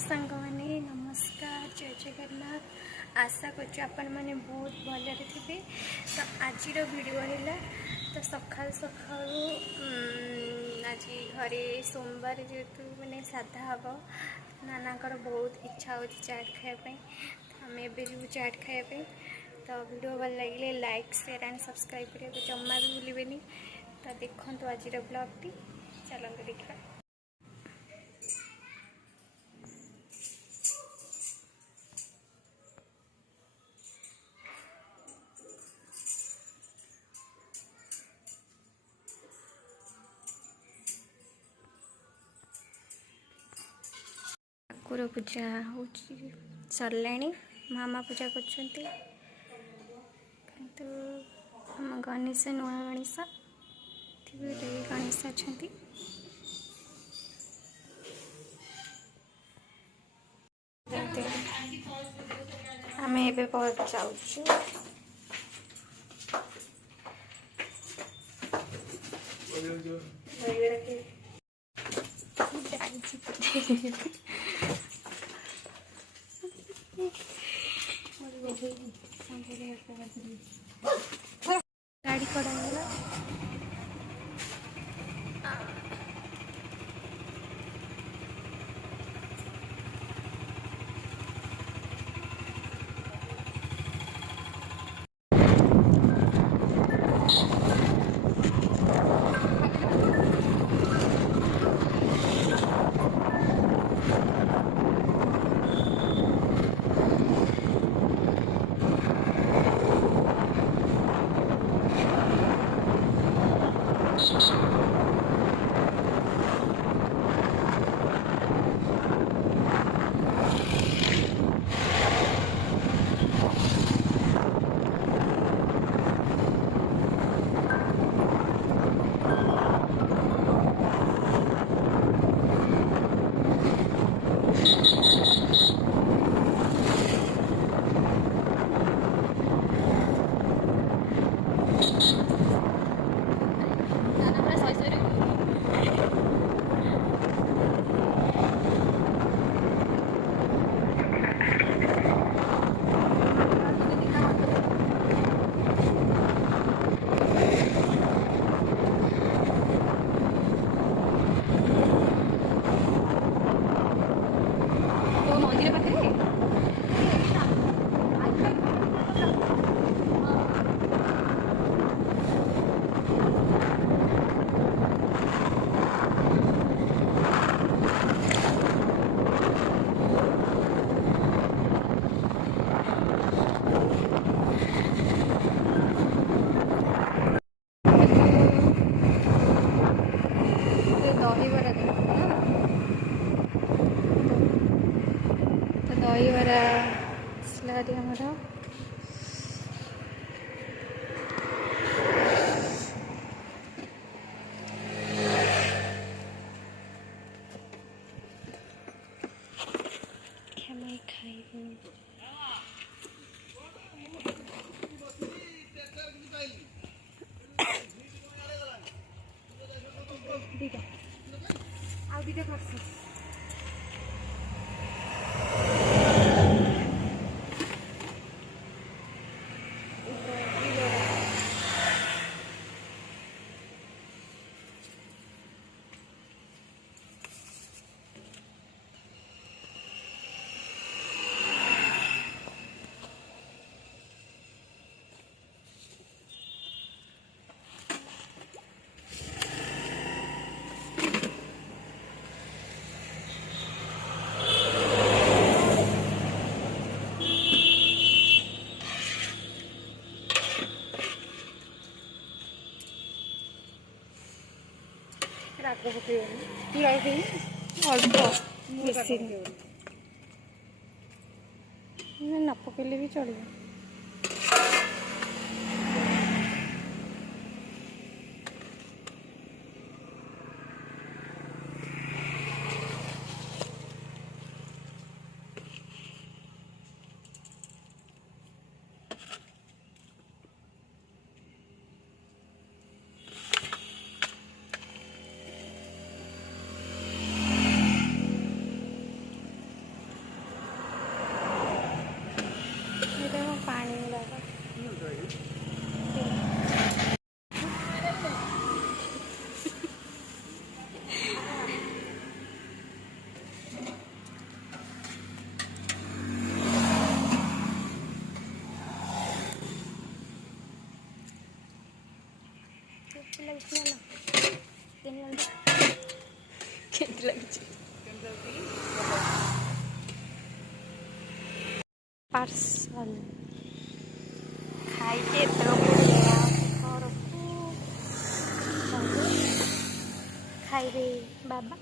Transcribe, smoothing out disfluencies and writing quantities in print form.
सांग मैंने नमस्कार जय जगन्नाथ आशा कर आपण मैंने बहुत भलरे थे। तो आज वीडियो है तो सका सका आज घरे सोमवार जेहेतु मैंने साधा हम नाना बहुत इच्छा हो चाट खायापी आम एवं चाट खायापी। तो वीडियो भल लगे लाइक शेयर एंड सब्सक्राइब करने जमा भी भूलें। तो देखो आज ब्लॉगटी चलते देखा। ठाकुर पूजा हो सरला मामा पूजा कर गणेश नुआ गणेश गणेश अच्छा आम ए जाऊँ गाड़ी कड़ा दहीबरा तो दहीबरा आमर खाइबू दीटा राग पकड़ अल्प बेसी न पकड़े भी चलो। କେମିତି ଲାଗୁଛି ପାର୍ସଲ ଖାଇକି ଘରକୁ ଖାଇବେ ବାବା।